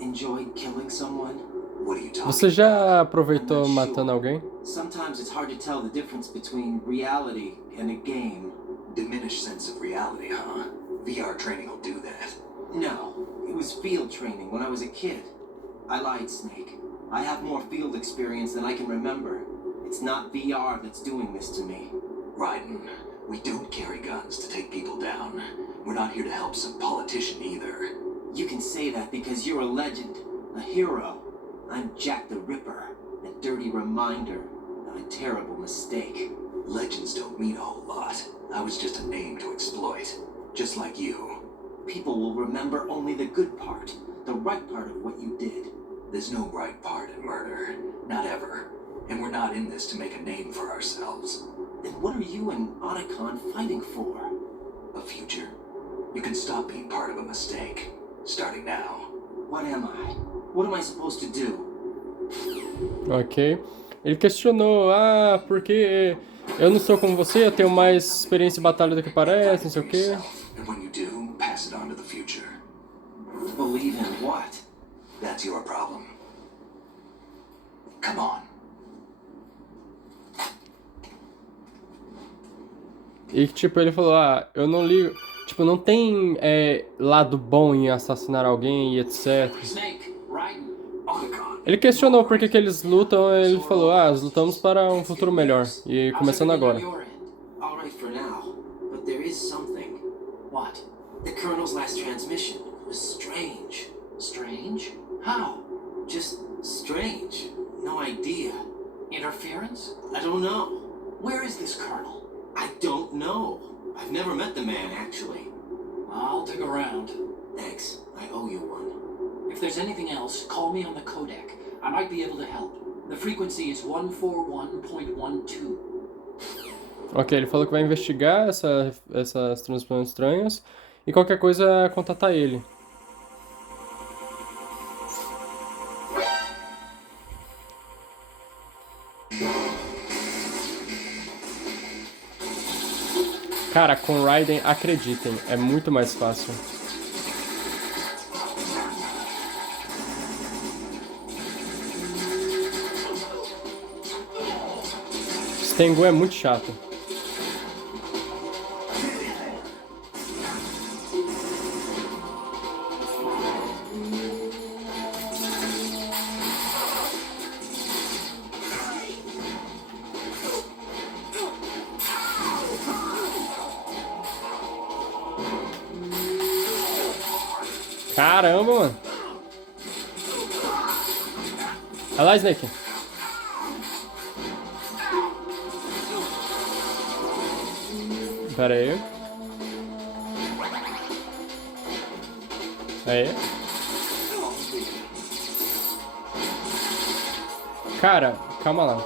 enjoyed killing someone? What are you talking Você já I'm aproveitou not matando sure. alguém? Sometimes it's hard to tell the difference between reality and a game. Diminished sense of reality, huh? VR training will do that. No, it was field training when I was a kid. I lied, Snake. I have more field experience than I can remember. It's not VR that's doing this to me. Raiden, we don't carry guns to take people down. We're not here to help some politician either. You can say that because you're a legend, a hero. I'm Jack the Ripper, a dirty reminder of a terrible mistake. Legends don't mean a whole lot. I was just a name to exploit, just like you. People will remember only the good part, the right part of what you did. There's no right part in murder, not ever. And we're not in this to make a name for ourselves. Then what are you and Otacon fighting for? A future. You can stop being part of a mistake, starting now. What am I? What am I supposed to do? Ok. Ele questionou, porque eu não sou como você, eu tenho mais experiência em batalha do que parece, não sei o quê. And when you do, pass it on to the future. Believe in what? That's your problem. Come on. E tipo, ele falou, eu não ligo. Tipo, não tem lado bom em assassinar alguém e etc. Ele questionou por que eles lutam, ele falou, nós lutamos para um futuro melhor. E começando agora. Alright for now, but there is something. What? The Colonel's last transmission was strange. Strange? How? Just strange. No idea. Interference? I don't know. Where is this Colonel? I don't know. I've never met the man, actually. I'll dig around. Thanks. I owe you one. If there's anything else, call me on the codec. I might be able to help. The frequency is 141.12. Ok, ele falou que vai investigar essas transmissões estranhas. E qualquer coisa, contatar ele. Cara, com Raiden, acreditem, é muito mais fácil. Tengu é muito chato. Caramba, mano. Olha lá, Snake. Pera aí. Aí. Cara, calma lá.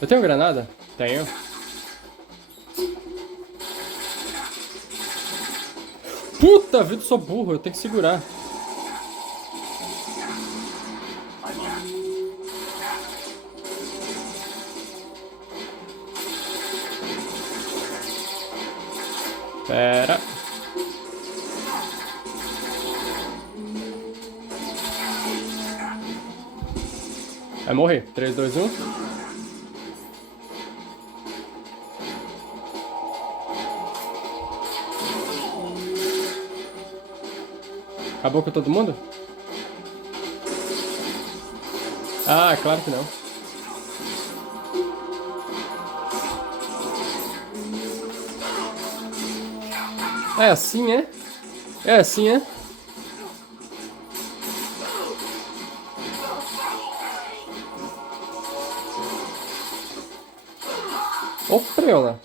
Eu tenho granada? Tenho. Puta vida, eu sou burro, eu tenho que segurar. Pera. Vai morrer. 3, 2, 1. Acabou com todo mundo? Ah, claro que não. É assim, é? É assim, é? Ô, preula.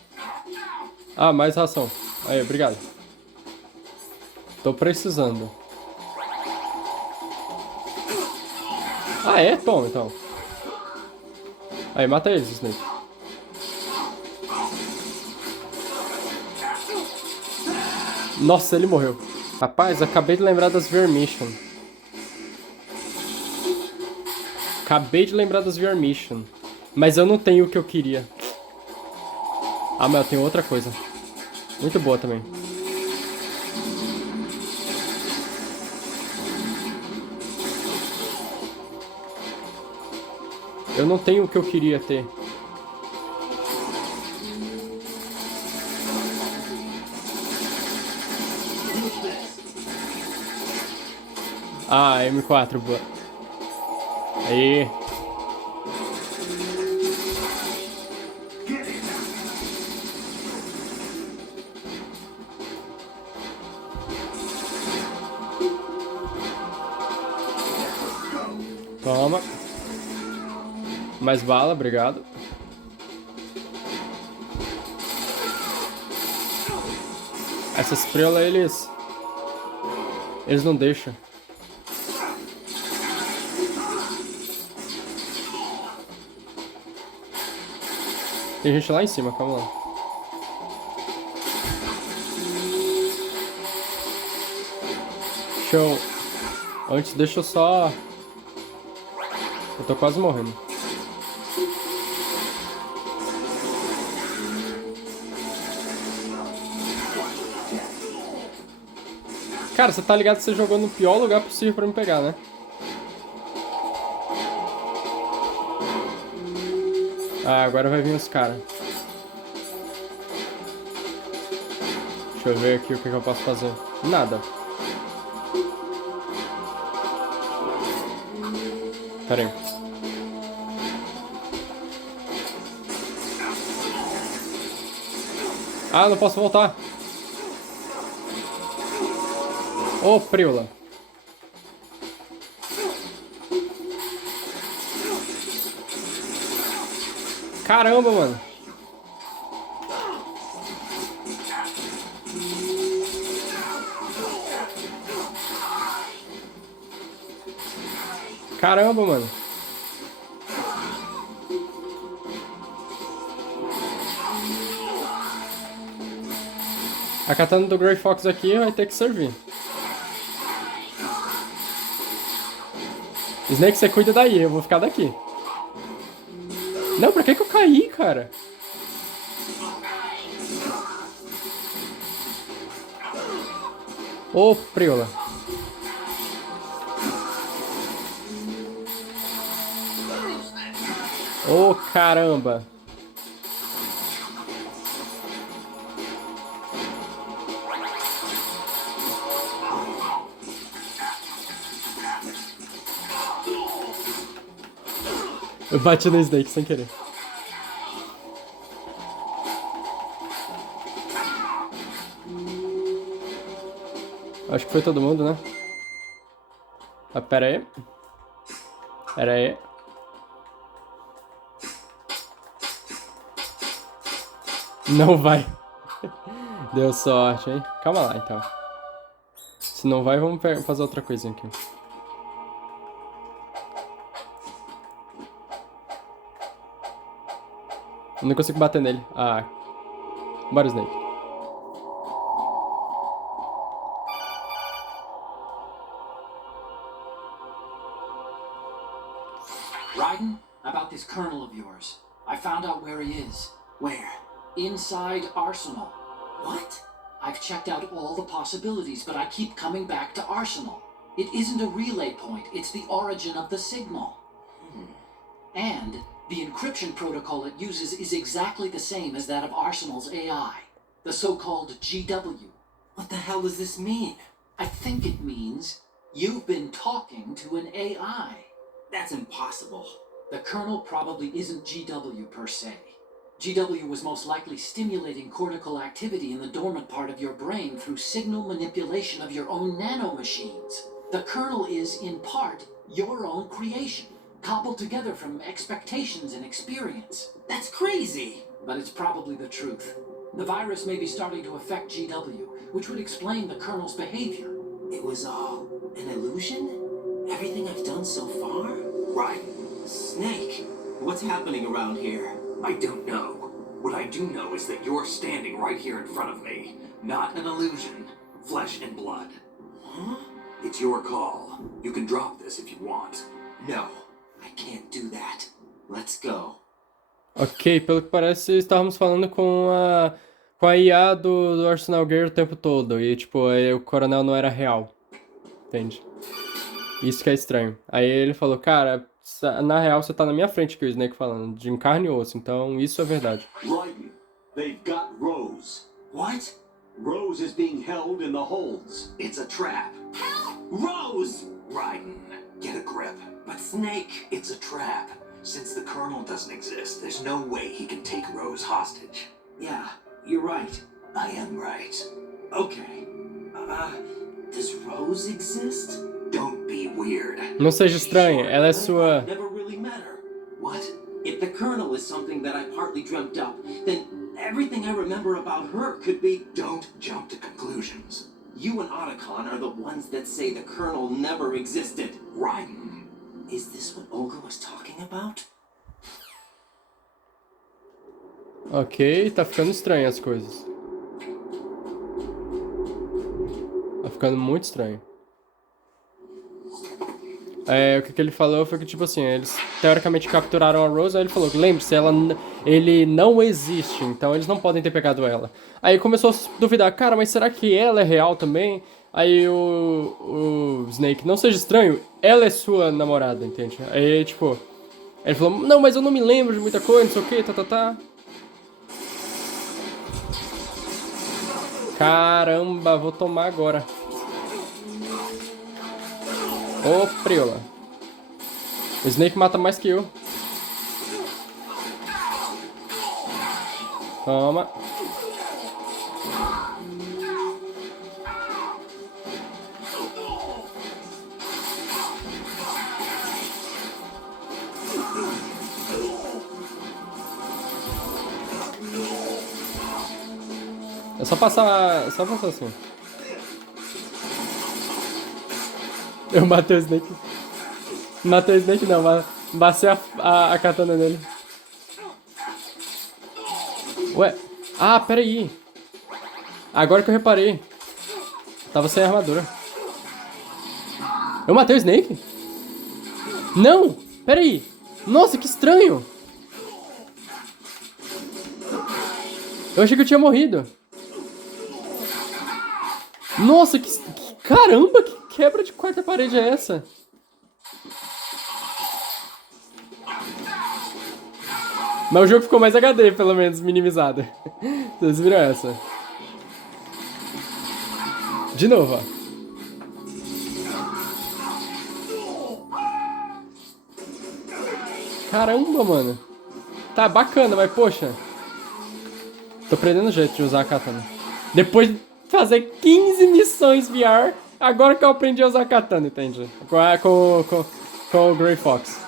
Ah, mais ração. Aí, obrigado. Tô precisando. Ah, é? Toma, então. Aí, mata eles, Snake. Nossa, ele morreu. Rapaz, acabei de lembrar das VR Mission. Acabei de lembrar das VR Mission. Mas eu não tenho o que eu queria. Ah, mas eu tenho outra coisa. Muito boa também. Eu não tenho o que eu queria ter. Ah, M4, boa. Aí. Toma. Mais bala, obrigado. Essas priolas, eles não deixam. Tem gente lá em cima, calma lá. Show. Antes, deixa eu só... Eu tô quase morrendo. Cara, você tá ligado que você jogou no pior lugar possível pra me pegar, né? Ah, agora vai vir os caras. Deixa eu ver aqui o que eu posso fazer. Nada. Pera aí. Ah, não posso voltar. Ô, Priola. Caramba, mano. Caramba, mano. A katana do Grey Fox aqui vai ter que servir. Snake, você cuida daí, eu vou ficar daqui. Não, pra que eu caí, cara? Ô, Priola. Ô, caramba. Eu bati no Snake sem querer. Acho que foi todo mundo, né? Ah, pera aí. Pera aí. Não vai. Deu sorte, hein? Calma lá, então. Se não vai, vamos fazer outra coisinha aqui. Eu não consigo bater nele. Ah. Bora, Snake. Raiden, about this colonel of yours. I found out where he is. Where? Inside Arsenal. What? I've checked out all the possibilities, but I keep coming back to Arsenal. It isn't a relay point, it's the origin of the signal. And the encryption protocol it uses is exactly the same as that of Arsenal's AI, the so-called GW. What the hell does this mean? I think it means you've been talking to an AI. That's impossible. The kernel probably isn't GW per se. GW was most likely stimulating cortical activity in the dormant part of your brain through signal manipulation of your own nanomachines. The kernel is, in part, your own creation, cobbled together from expectations and experience. That's crazy! But it's probably the truth. The virus may be starting to affect GW, which would explain the kernel's behavior. It was all an illusion? Everything I've done so far? Right. Snake, what's happening around here? I don't know. What I do know is that you're standing right here in front of me. Not an illusion. Flesh and blood. Huh? It's your call. You can drop this if you want. No, I can't do that. Let's go. Ok, pelo que parece, estávamos falando com a IA do Arsenal Gear o tempo todo. E, tipo, o coronel não era real. Entende? Isso que é estranho. Aí ele falou, cara, na real você tá na minha frente aqui, o Snake falando, de carne e osso. Então, isso é verdade. Raiden, they've got Rose. What? Rose is being held in the holds. It's a trap. Rose! Raiden, get a grip. But Snake... It's a trap. Since the Colonel doesn't exist, there's no way he can take Rose hostage. Yeah, you're right. I am right. Okay. Does Rose exist? Don't be Não seja estranho, ela é sua... Never really met her. What? If the Colonel is something that I partly dreamt up, then everything I remember about her could be... Don't jump to conclusions. You and Otacon are the ones that say the Colonel never existed. Raiden. Is this what Olga was talking about? Ok, tá ficando estranho as coisas. Tá ficando muito estranho. O que ele falou foi que, tipo assim, eles teoricamente capturaram a Rose, aí ele falou que, lembre-se, ele não existe, então eles não podem ter pegado ela. Aí começou a duvidar, cara, mas será que ela é real também? Aí o Snake, não seja estranho, ela é sua namorada, entende? Aí, tipo, ele falou, não, mas eu não me lembro de muita coisa, não sei o que, tá. Caramba, vou tomar agora. Ô, priola. O Snake mata mais que eu. Toma. É só passar assim. Eu matei o Snake. Matei o Snake não, mas bacei a katana nele. Ué? Ah, peraí. Agora que eu reparei. Tava sem armadura. Eu matei o Snake? Não! Peraí. Nossa, que estranho. Eu achei que eu tinha morrido. Nossa, que caramba, que quebra de quarta parede é essa? Mas o jogo ficou mais HD, pelo menos, minimizado. Vocês viram essa? De novo, ó. Caramba, mano. Tá bacana, mas poxa. Tô aprendendo o jeito de usar a katana. Depois de fazer 15 missões VR, agora que eu aprendi a usar a katana, entende? Com o Grey Fox.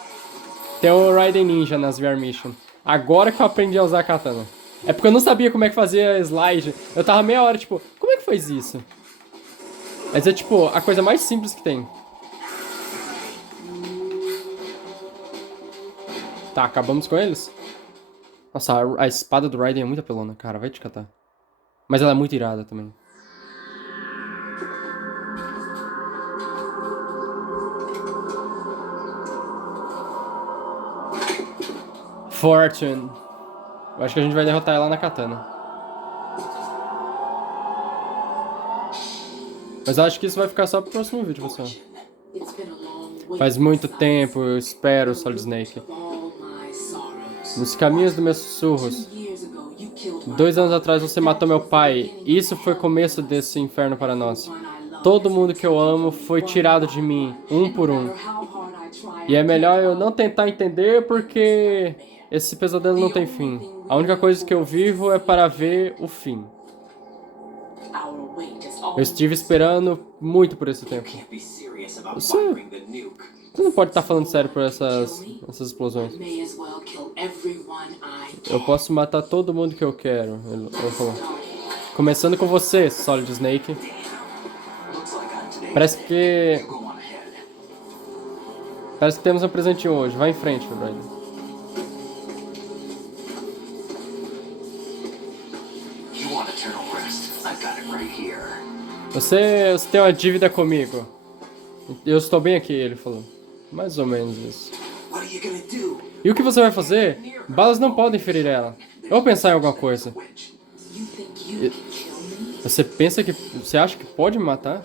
Tem o Raiden Ninja nas VR Mission. Agora que eu aprendi a usar a katana. É porque eu não sabia como é que fazia slide. Eu tava meia hora, tipo, como é que faz isso? Mas é, tipo, a coisa mais simples que tem. Tá, acabamos com eles? Nossa, a espada do Raiden é muito apelona, cara. Vai te catar. Mas ela é muito irada também. Fortune. Eu acho que a gente vai derrotar ela na katana. Mas eu acho que isso vai ficar só pro próximo vídeo, pessoal. Faz muito tempo eu espero, Solid Snake. Nos caminhos dos meus sussurros. 2 anos atrás você matou meu pai. Isso foi o começo desse inferno para nós. Todo mundo que eu amo foi tirado de mim, um por um. E é melhor eu não tentar entender porque esse pesadelo não tem fim. A única coisa que eu vivo é para ver o fim. Eu estive esperando muito por esse tempo. Você não pode estar falando sério por essas explosões. Eu posso matar todo mundo que eu quero, ele falou. Começando com você, Solid Snake. Parece que temos um presentinho hoje. Vai em frente, Raiden. Você tem uma dívida comigo. Eu estou bem aqui, ele falou. Mais ou menos isso. E o que você vai fazer? Balas não podem ferir ela. Eu vou pensar em alguma coisa. Você acha que pode me matar?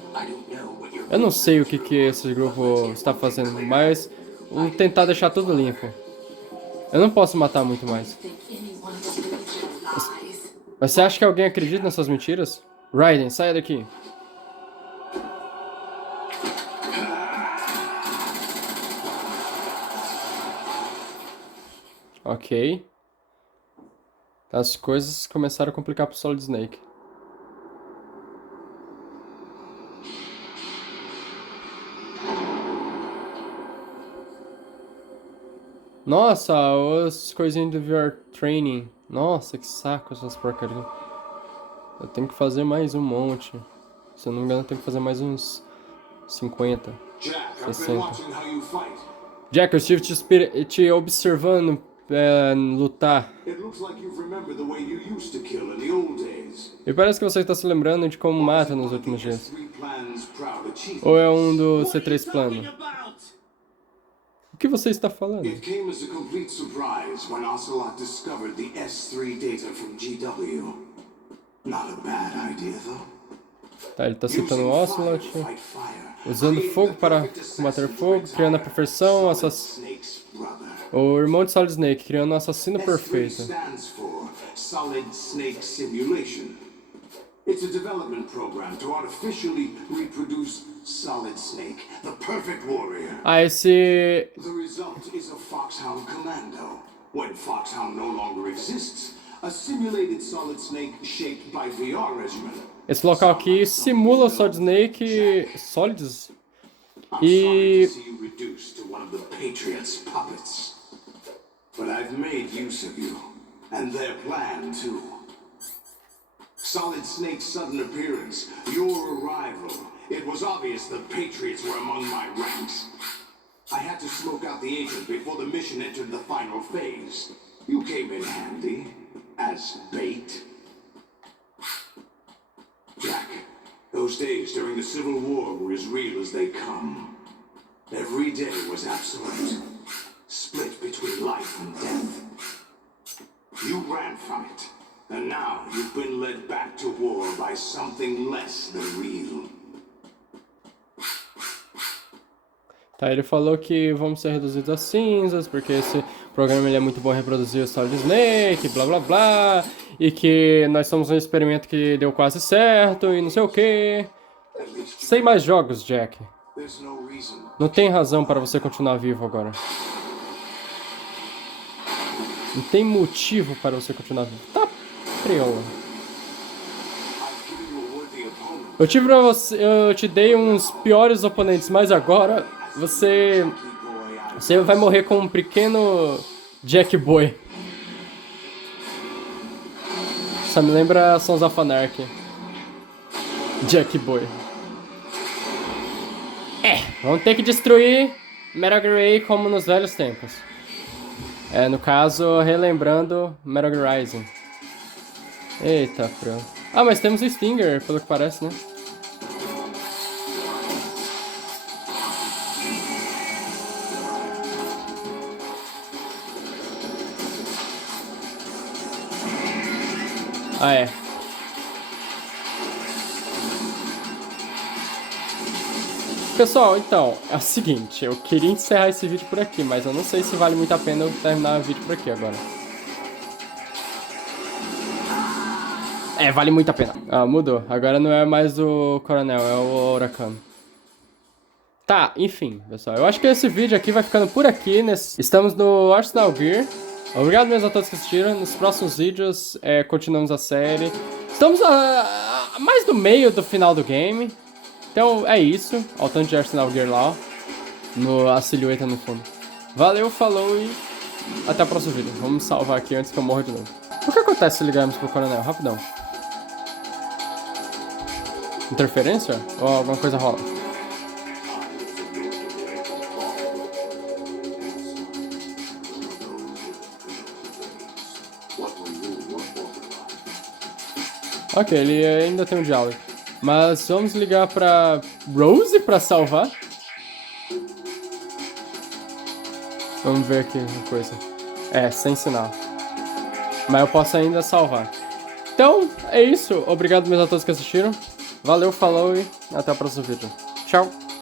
Eu não sei o que esse grupo está fazendo, mas vou tentar deixar tudo limpo. Eu não posso matar muito mais. Mas você acha que alguém acredita nessas mentiras? Raiden, saia daqui. Ok. As coisas começaram a complicar pro Solid Snake. Nossa, as coisinhas do VR Training. Nossa, que saco essas porcarias. Eu tenho que fazer mais um monte. Se eu não me engano, eu tenho que fazer mais uns 50, 60. Jack, eu estive te observando lutar. E parece que você está se lembrando de como mata nos últimos dias. Ou é um do C3 plano? O que você está falando? It came as a complete surprise when Ocelot discovered the S3 data from GW. Not a bad idea, though. Tá, ele está citando o Ocelot. Usando fogo para combater fogo, criando a perfeição, o irmão de Solid Snake, criando um assassino perfeito. Solid Snake Simulation. It's a development program to artificially reproduce Solid Snake, the perfect warrior. Ah, esse... The result is a Foxhound Commando. When Foxhound no longer exists, a simulated Solid Snake shaped by VR regimen. Esse local aqui simula o Solid Snake... Solids? E... I'm sorry to see you reduced to one of the Patriots' puppets. But I've made use of you, and their plan too. Solid Snake's sudden appearance, your arrival. It was obvious the Patriots were among my ranks. I had to smoke out the agent before the mission entered the final phase. You came in handy, as bait. Jack, those days during the Civil War were as real as they come. Every day was absolute, split between life and death. You ran from it. And now you've been led back to war by something less than real. Tá, ele falou que vamos ser reduzidos a cinzas, porque esse programa ele é muito bom em reproduzir o Solid Snake, blá blá blá, e que nós somos um experimento que deu quase certo, e não sei o que. Sem mais jogos, Jack. Não tem razão para você continuar vivo agora. Não tem motivo para você continuar vivo. Tá, preola. Eu te dei uns piores oponentes, mas agora você vai morrer com um pequeno Jack Boy. Só me lembra Sons of Anarchy. Jack Boy. Vamos ter que destruir Metal Gear Ray como nos velhos tempos. No caso, relembrando Metal Gear Rising. Eita, pronto. Ah, mas temos o Stinger, pelo que parece, né? Ah, é. Pessoal, então, é o seguinte, eu queria encerrar esse vídeo por aqui, mas eu não sei se vale muito a pena eu terminar o vídeo por aqui agora. Vale muito a pena. Ah, mudou. Agora não é mais o Coronel, é o Huracán. Tá, enfim, pessoal. Eu acho que esse vídeo aqui vai ficando por aqui. Estamos no Arsenal Gear. Obrigado mesmo a todos que assistiram. Nos próximos vídeos, continuamos a série. Estamos a mais do meio do final do game. Então, é isso. Olha o tanto de Arsenal Gear lá, ó. A silhueta no fundo. Valeu, falou e até o próximo vídeo. Vamos salvar aqui antes que eu morra de novo. O que acontece se ligarmos pro Coronel? Rapidão. Interferência? Ou alguma coisa rola? Ok, ele ainda tem um diálogo. Mas vamos ligar pra Rose pra salvar? Vamos ver aqui uma coisa. Sem sinal. Mas eu posso ainda salvar. Então, é isso. Obrigado mesmo a todos que assistiram. Valeu, falou e até o próximo vídeo. Tchau!